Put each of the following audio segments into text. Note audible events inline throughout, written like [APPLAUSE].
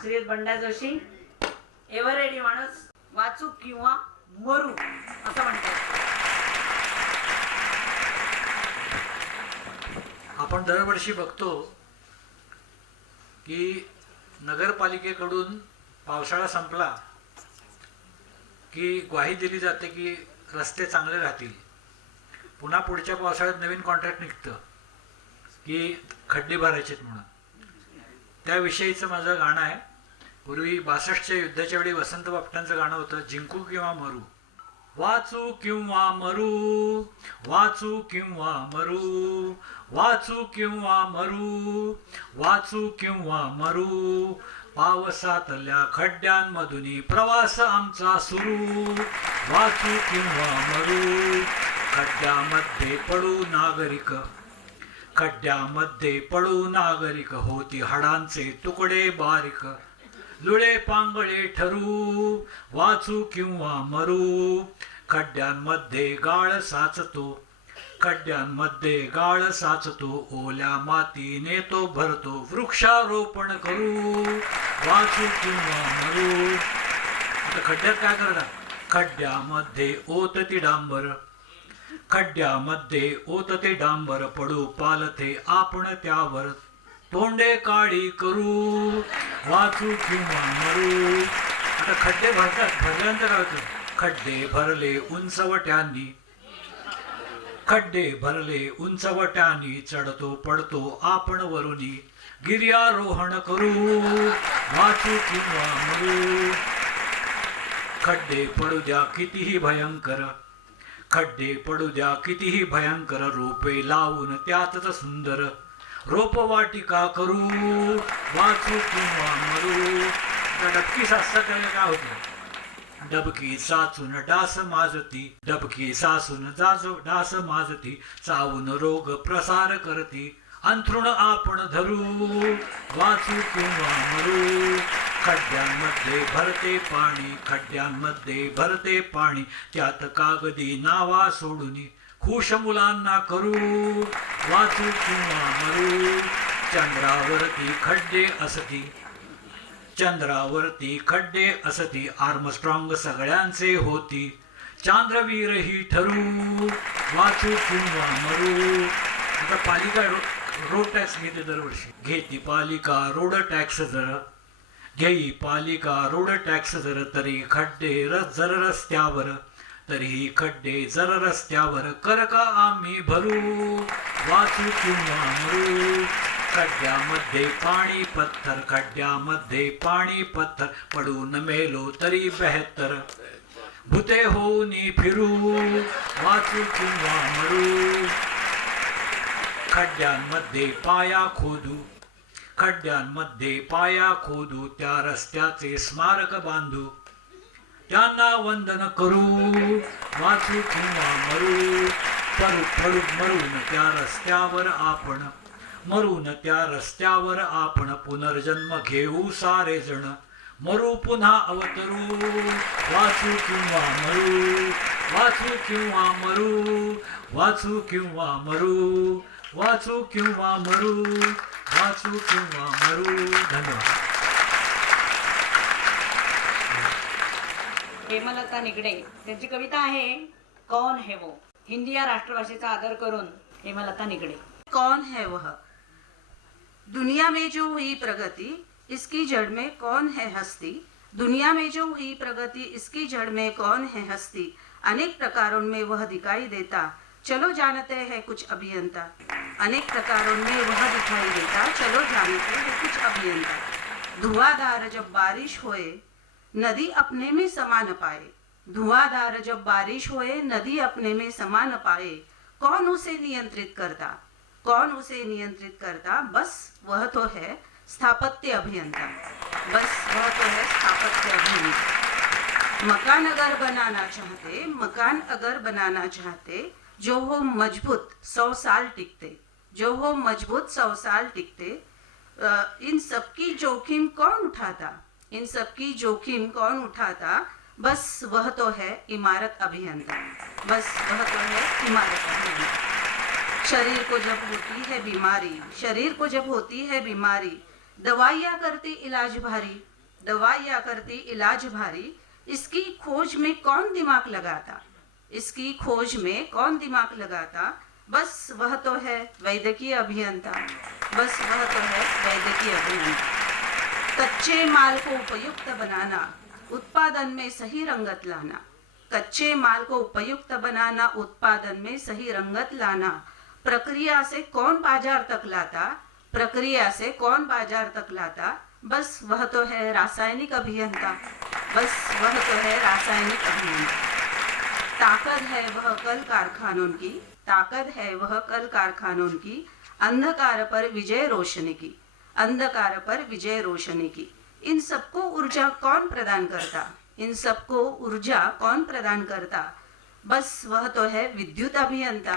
Shri Banda Joshi ever ready माणूस वाचू किंवा मरू असं म्हणतात. आपण दरवर्षी बघतो की नगरपालिकेकडून पावसाळा संपला की ग्वाही दिली जाते की रस्ते चांगले राहतील. पुन्हा पुढच्या पावसाळ्यात नवीन कॉन्ट्रॅक्ट निघतं की खड्डे भरायचेत म्हणून. त्याविषयीचं माझं गाणं आहे. पूर्वी बासष्टच्या युद्धाच्या वेळी वसंत बापटांचं गाणं होतं जिंकू किंवा मरू. वाचू किंवा मरू वाचू किंवा मरू वाचू किंवा मरू वाचू किंवा मरू. पावसातल्या खड्ड्यांमधून प्रवास आमचा सुरू. वाचू किंवा मरू खड्ड्यामध्ये पडू नागरिक. खड्ड्यामध्ये पडू नागरिक होती हाडांचे तुकडे बारीक. लुळे पांगळे ठरू वाचू किंवा मरू खड्ड्यांमध्ये गाळ साचतो. खड्ड्यांमध्ये गाळ साचतो ओल्या मातीने तो भरतो. वृक्षारोपण करू वाचू किंवा मरू. आता खड्ड्यात काय करणार? खड्ड्यामध्ये ओत ती डांबर. खड्ड्यामध्ये ओत ते डांबर पडू पालथे आपण त्यावर. तोंडे काळी करू वाचू किंवा मरू. आता खड्डे भरतात भरल्यानंतर काय होतं? खड्डे भरले उंचवट्यांनी खड्डे भरले उंचवट्यांनी चढतो पडतो आपण वरुनी. गिर्यारोहण करू वाचू किंवा मरू. खड्डे पडू द्या कितीही भयंकर. खड्डे पडू द्या कितीही भयंकर रोपे लावून त्यातच सुंदर. रोपवाटिका करू? वाचू किंवा मरू? आता डबकी साचता त्याला काय होतं? डबकी साचून डास माजती डबकी सासून जाज डास माजती चावून रोग प्रसार करती अंथरुण आपण धरू वाचू किंवा मरू. खड्ड्यांमध्ये भरते पाणी खड्ड्यांमध्ये भरते पाणी त्यात कागदी नावा सोडून खुश मुलांना करू. वाचू किंवा मरू. चंद्रावरती खड्डे असती. चंद्रावरती खड्डे असती. आर्मस्ट्रॉंग सगळ्यांचे होती. चांद्रवीर ही ठरू. वाचू किंवा मरू. आता पालिका रो- रोड टॅक्स घेते दरवर्षी. घेती पालिका रोड टॅक्स जर. घेई पालिका रोड टॅक्स जर तरी खड्डे रस जर रस्त्यावर. तरीही खड्डे जर रस्त्यावर कर का आम्ही भरू? वाचू किंवा मरू? खड्ड्यामध्ये पाणी पत्थर खड्ड्यामध्ये पाणी पत्थर. पडून मेलो तरी बेहतर. भूते होऊन फिरू. वाचू किंवा मरू? खड्ड्यांमध्ये पाया खोदू. खड्ड्यांमध्ये पाया खोदू. त्या रस्त्याचे स्मारक बांधू. त्यांना वंदन करू वाचू किंवा मरू परू परू मरून त्या रस्त्यावर आपण। मरून त्या रस्त्यावर आपण पुनर्जन्म घेऊ सारे जण। मरू पुन्हा अवतरू। वाचू किंवा मरू वाचू किंवा मरू वाचू किंवा मरू वाचू किंवा मरू वाचू किंवा मरू धन्यवाद। हेमलता निगडे. त्यांची कविता आहे कौन है वो? हिंदी या राष्ट्रभाषेचा आदर करून हेमलता निगडे. कौन है वह? दुनिया में जो हुई प्रगति इसकी जड़ में कौन है हस्ती? दुनिया में जो हुई प्रगति इसकी जड़ में कौन है हस्ती? अनेक प्रकारों में वह दिखाई देता। चलो जानते हैं कुछ अभियंता। अनेक प्रकारों में वह दिखाई देता। चलो जानते हैं कुछ अभियंता। धुआंधार जब बारिश होए नदी अपने में समा न पाए। धुआंधार जब बारिश होए, नदी अपने में समा न पाए। कौन उसे नियंत्रित करता? कौन उसे नियंत्रित करता? बस वह तो है स्थापत्य अभियंता। बस वह तो है स्थापत्य अभियंता। मकान अगर बनाना चाहते, मकान अगर बनाना चाहते, जो हो मज़बूत सौ साल टिकते, जो हो मज़बूत सौ साल टिकते इन सबकी जोखिम कौन उठाता? इन सबकी जोखिम कौन उठाता? बस वह तो है इमारत अभियंता। बस वह तो है इमारत अभियंता। शरीर को जब होती है बीमारी, शरीर को जब होती है बीमारी, दवाइयाँ करती इलाज भारी, दवाइयाँ करती इलाज भारी, इसकी खोज में कौन दिमाग लगाता? इसकी खोज में कौन दिमाग लगाता? बस वह तो है वैद्यकीय अभियंता। बस वह तो है वैद्यकीय अभियंता। कच्चे माल को उपयुक्त बनाना, उत्पादन में सही रंगत लाना। कच्चे माल को उपयुक्त बनाना, उत्पादन में सही रंगत लाना। प्रक्रिया से कौन बाज़ार तक लाता? प्रक्रिया से कौन बाज़ार तक लाता? बस वह तो है रासायनिक अभियंता। बस वह तो है रासायनिक अभियंता। ताकत है वह कल कारखानों की। ताकत है वह कल कारखानों की। अंधकार पर विजय रोशनी की। अंधकार पर विजय रोशनी की। इन सबको ऊर्जा कौन प्रदान करता? इन सबको ऊर्जा कौन प्रदान करता? बस वह तो है विद्युत अभियंता।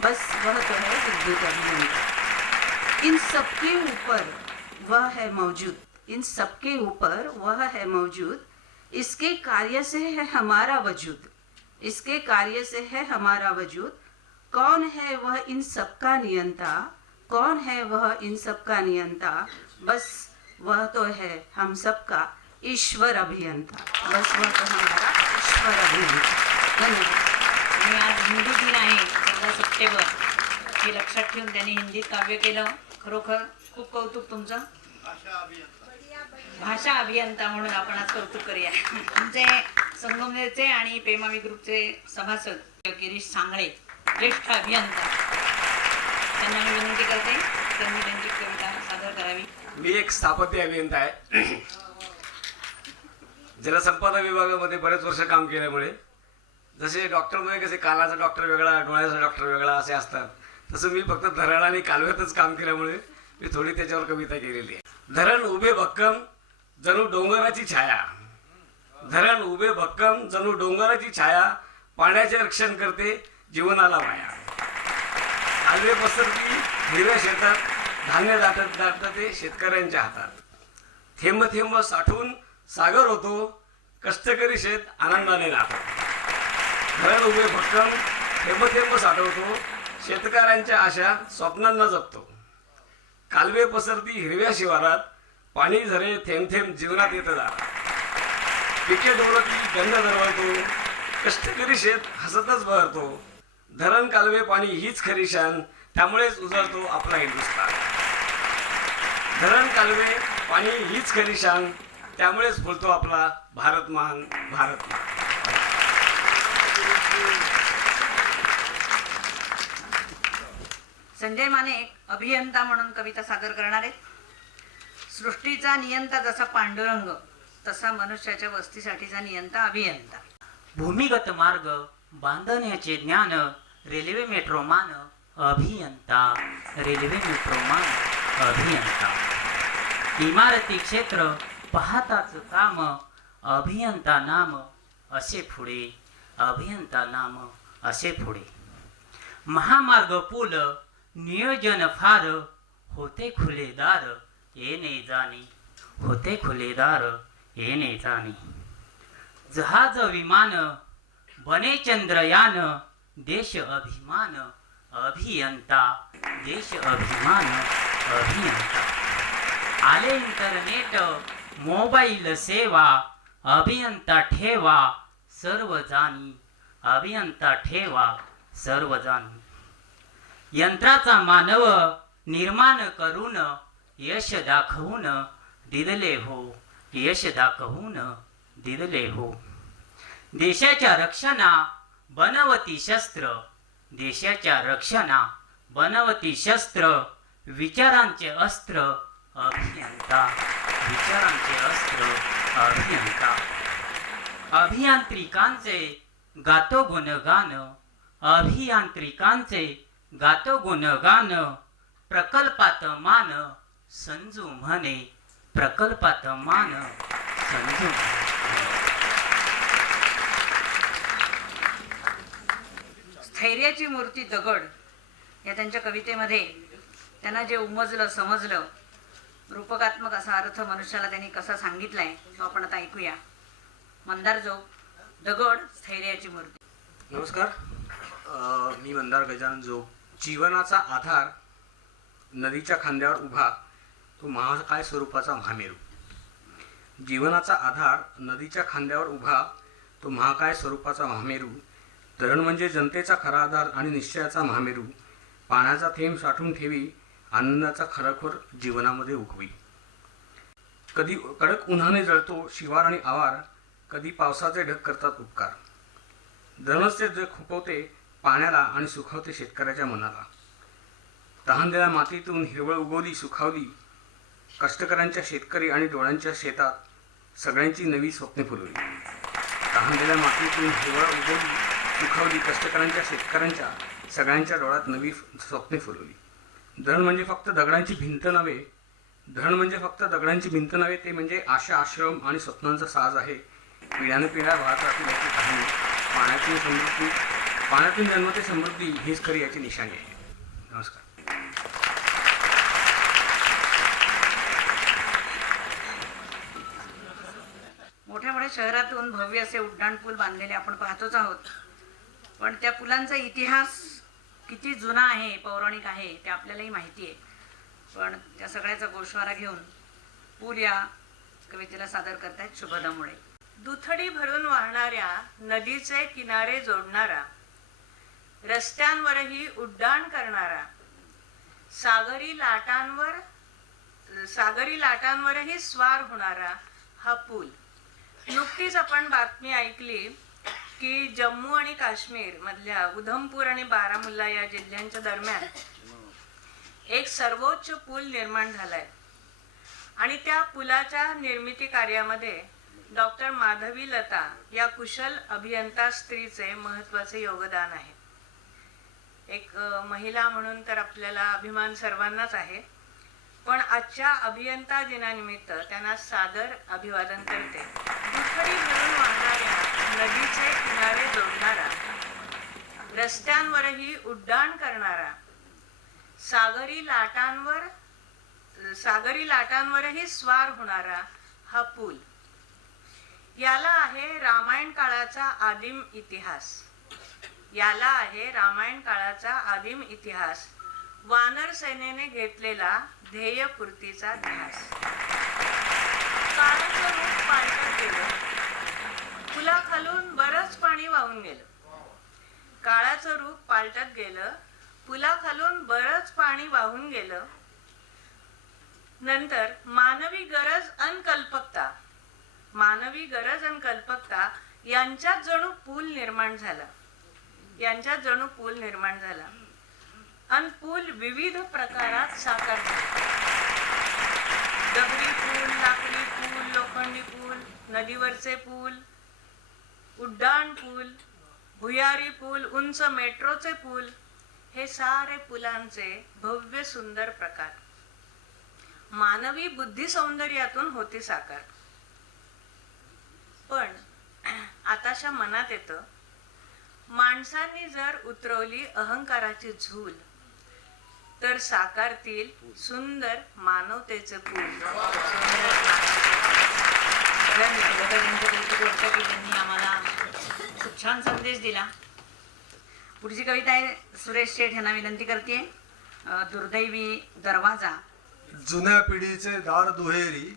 बस वह तो है विद्युत अभियंता। इन सबके ऊपर वह है मौजूद। इन सबके ऊपर वह है मौजूद। इसके कार्य से है हमारा वजूद। इसके कार्य से है हमारा वजूद। कौन है वह इन सबका नियंता? कौन है वह इन सबका नियंता? बस वह तो है हम सबका ईश्वर अभियंता। बस वह तो हमारा ईश्वर अभियंता। धन्यवाद। आणि आज हिंदी दिन आहे चौदा सप्टेंबर. हे लक्षात ठेवून त्यांनी हिंदीत काव्य केलं. खरोखर खूप कौतुक तुमचं. भाषा अभियंता म्हणून आपण आज कौतुक करूया. आमचे संगमनेरचे आणि पेमावी ग्रुपचे सभासद गिरीश सांगळे ज्येष्ठ अभियंता. त्यांना मी विनंती करते. त्यांनी त्यांची कविता सादर करावी. मी एक स्थापत्य अभियंता आहे. जलसंपदा विभागामध्ये बरेच वर्ष काम केल्यामुळे जसे डॉक्टरमध्ये कसे कानाचा डॉक्टर वेगळा डोळ्याचा डॉक्टर वेगळा असे असतात तसं मी फक्त धरण आणि कालव्यातच काम केल्यामुळे मी थोडी त्याच्यावर कविता केलेली आहे. धरण उभे भक्कम जणू डोंगराची छाया. धरण उभे भक्कम जणू डोंगराची छाया पाण्याचे रक्षण करते जीवनाला माया. कालवे पसरती हिरव्या शेतात धान्य दाटत दाटते शेतकऱ्यांच्या हातात. थेंब थेंब साठून सागर होतो कष्टकरी शेत आनंदाने नाहतो घरात उभे भक्कम थेंब थेंब साठवतो शेतकऱ्यांच्या आशा स्वप्नांना जपतो. कालवे पसरती हिरव्या शिवारात पाणी झरे थेंब थेंब जीवनात येतं जातात पिके डोलती गंध दरवळतो कष्टकरी शेत हसतच बहरतो. धरण कालवे पाणी हीच खरी शान. त्यामुळेच उजळतो आपला हिंदुस्थान. धरण कालवे पाणी हीच खरी शान. त्यामुळेच फुलतो आपला भारत महान भारत महान. संजय माने अभियंता म्हणून कविता सादर करणार आहेत. सृष्टीचा नियंता जसा पांडुरंग तसा मनुष्याच्या वस्तीसाठीचा नियंता अभियंता. भूमिगत मार्ग बांधण्याचे ज्ञान रेल्वे मेट्रोमान अभियंता। रेल्वे मेट्रोमान अभियंता। इमारती क्षेत्र पाहताच काम अभियंता नाम असे पुढे अभियंता नाम असे पुढे। महामार्ग पूल नियोजन फार होते खुलेदार येणे जाणे होते खुलेदार येणे जाणे। जहाज विमान बने चंद्रयान देश अभिमान अभियंता देश अभिमान अभियंता। आले इंटरनेट मोबाईल सेवा अभियंता ठेवा सर्व जाणी अभियंता ठेवा सर्व जाणी यंत्राचा मानव निर्माण करून यश दाखवून दिदले हो यश दाखवून दिदले हो। देशाच्या रक्षणा बनवती शस्त्र देशाच्या रक्षणा बनवती शस्त्र विचारांचे अस्त्र अभियंता विचारांचे अस्त्र अभियंता अभियांत्रिकांचे गातो गुणगान अभियांत्रिकांचे गातो गुणगान प्रकल्पात मान संजू म्हणे प्रकल्पात मान संजू म्हणे. स्थैर्याची मूर्ती दगड या त्यांच्या कवितेमध्ये त्यांना जे उमजलं समजलं रूपकात्मक असा अर्थ मनुष्याला त्यांनी कसा सांगितलाय तो आपण आता ऐकूया. मंदार जो दगड स्थैर्याची मूर्ती. नमस्कार. मी मंदार गजानन जो जीवनाचा आधार नदीच्या खांद्यावर उभा तो महाकाय स्वरूपाचा महामेरू. जीवनाचा आधार नदीच्या खांद्यावर उभा तो महाकाय स्वरूपाचा महामेरू. धरण म्हणजे जनतेचा खरा आधार आणि निश्चयाचा महामेरू. पाण्याचा थेंब साठून ठेवी आनंदाचा खरखर जीवनामध्ये उगवी. कधी कडक उन्हाने जळतो शिवार आणि आवार कधी पावसाचे ढग करतात उपकार. धरणच ते जग खुपवते पाण्याला आणि सुखावते शेतकऱ्याच्या मनाला. तहानलेल्या मातीतून हिरवळ उगवली सुखावली कष्टकऱ्यांच्या शेतकरी आणि डोळ्यांच्या शेतात सगळ्यांची नवी स्वप्ने फुलवली तहानलेल्या मातीतून हिरवळ उगवली सुखावली कष्टकऱ्यांच्या शेतकऱ्यांच्या सगळ्यांच्या डोळ्यात नवी स्वप्ने फुलवली. धरण म्हणजे फक्त दगडांची भिंत नव्हे धरण म्हणजे फक्त दगडांची भिंत नव्हे ते म्हणजे आशा आश्रम आणि स्वप्नांचा साज आहे. पिढ्यानपिढ्या भारतातील याची कहाणी पाण्यातून समृद्धी पाण्यातून जन्मते समृद्धी हीच खरी याची निशाणी आहे. नमस्कार. मोठ्या मोठ्या शहरातून भव्य असे उड्डाणपूल बांधलेले आपण पाहतोच आहोत. पण त्या पुलांचा इतिहास किती जुना आहे पौराणिक आहे ते आपल्यालाही माहिती आहे. पण त्या सगळ्याचा गोषवारा घेऊन पूल या कवितेला सादर करतायत शुभदामुळे. दुथडी भरून वाहणाऱ्या नदीचे किनारे जोडणारा रस्त्यांवरही उड्डाण करणारा सागरी लाटांवर सागरी लाटांवरही स्वार होणारा हा पूल. नुकतीच आपण बातमी ऐकली की जम्मू आणि काश्मीर मधल्या उधमपूर आणि बारामुल्ला या जिल्ह्यांच्या दरम्यान एक सर्वोच्च पूल निर्माण झालाय. आणि त्या पुलाच्या निर्मिती कार्यामध्ये डॉक्टर माधवी लता या कुशल अभियंता स्त्रीचे महत्त्वाचे योगदान आहे. एक महिला म्हणून तर आपल्याला अभिमान सर्वांनाच आहे. पण आजच्या अभियंता दिनानिमित्त त्यांना सादर अभिवादन करते. दुथडी भरून वाहणाऱ्या नदीचे किनारे जोडणारा रस्त्यांवरही उड्डाण करणारा सागरी लाटांवर सागरी लाटांवरही स्वार होणारा हा पूल. याला आहे रामायण काळाचा आदिम इतिहास. याला आहे रामायण काळाचा आदिम इतिहास. वानर सेनेने घेतलेला ध्येयपूर्तीचा ध्यास. काळाचं रूप गेलं. पुलाखालून बरंच पाणी वाहून गेलं. काळाचं रूप पालटत गेलं. पुलाखालून बरंच पाणी वाहून गेलं. नंतर मानवी गरज अनकल्पकता मानवी गरज अनकल्पकता यांच्यात जणू पूल निर्माण झाला. यांच्यात जणू पूल निर्माण झाला. अन पूल विविध प्रकारात साकार दगडी पूल लाकडी पूल लोखंडी पूल नदीवरचे पूल उड्डाण पूल भुयारी पूल उंच मेट्रोचे पूल हे सारे पुलांचे भव्य सुंदर प्रकार. मानवी बुद्धी सौंदर्यातून होती साकार. पण [CLEARS THROAT] आताशा मनात येतं माणसांनी जर उतरवली अहंकाराची झूल तर साकारतील सुंदर मानवतेचे त्यांनी आम्हाला खूप छान संदेश दिला. पुढची कविता आहे सुरेश शेठ यांना विनंती करते. दुर्दैवी दरवाजा. जुन्या पिढीचे दार दुहेरी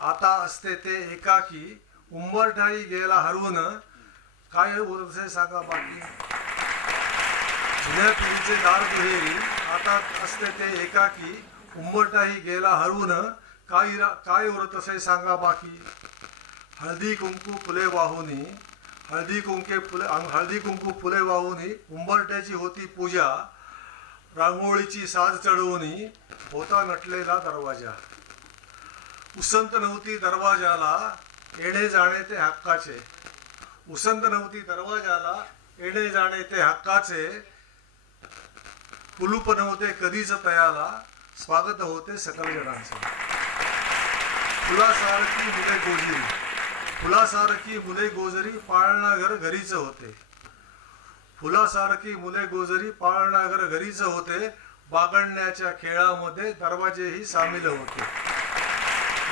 आता असते ते एकाकी उंबरठाई गेला हरवून. काय उरसे सांगा बाकी. जुन्या पिढीचे दार दुहेरी आता असते ते एकाकी उंबरटाही गेला हरवून काय काय उरत असे सांगा बाकी. हळदी कुंकू फुले वाहुनी हळदी कुंके फुले हळदी कुंकू फुले वाहुनी उंबरट्याची होती पूजा रांगोळीची साज चढवणी होता नटलेला दरवाजा. उसंत नव्हती दरवाजाला येणे जाणे ते हक्काचे. उसंत नव्हती दरवाजाला येणे जाणे ते हक्काचे. कुलूप नव्हते कधीच तयाला स्वागत होते सकल जणांचे फुलासारखी मुले गोजरी. फुलासारखी मुले गोजरी पाळणाघर घरीच होते. फुलासारखी मुले गोजरी पाळणाघर घरीच होते. बागडण्याच्या खेळामध्ये दरवाजेही सामील होते.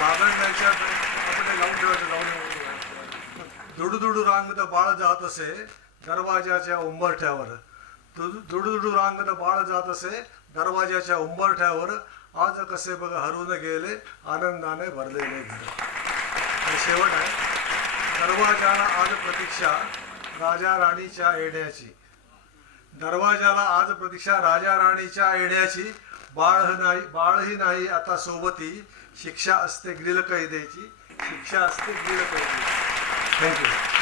बागडण्याच्या कपडे लावून ठेवायचे लावून दुडूदुडू रांगत बाळ जात असे दरवाजाच्या उंबरठ्यावर. दुडुदुडू रांगत बाळ जात असे दरवाजाच्या उंबरठ्यावर. आज कसे बघ हरून गेले आनंदाने भरलेले घर. शेवट आहे. दरवाजाला आज प्रतीक्षा राजा राणीच्या येण्याची. दरवाजाला आज प्रतीक्षा राजा राणीच्या येण्याची. बाळ नाही बाळही नाही आता सोबती. शिक्षा असते ग्रिल कैदेची शिक्षा असते ग्रिल कैदेची थँक्यू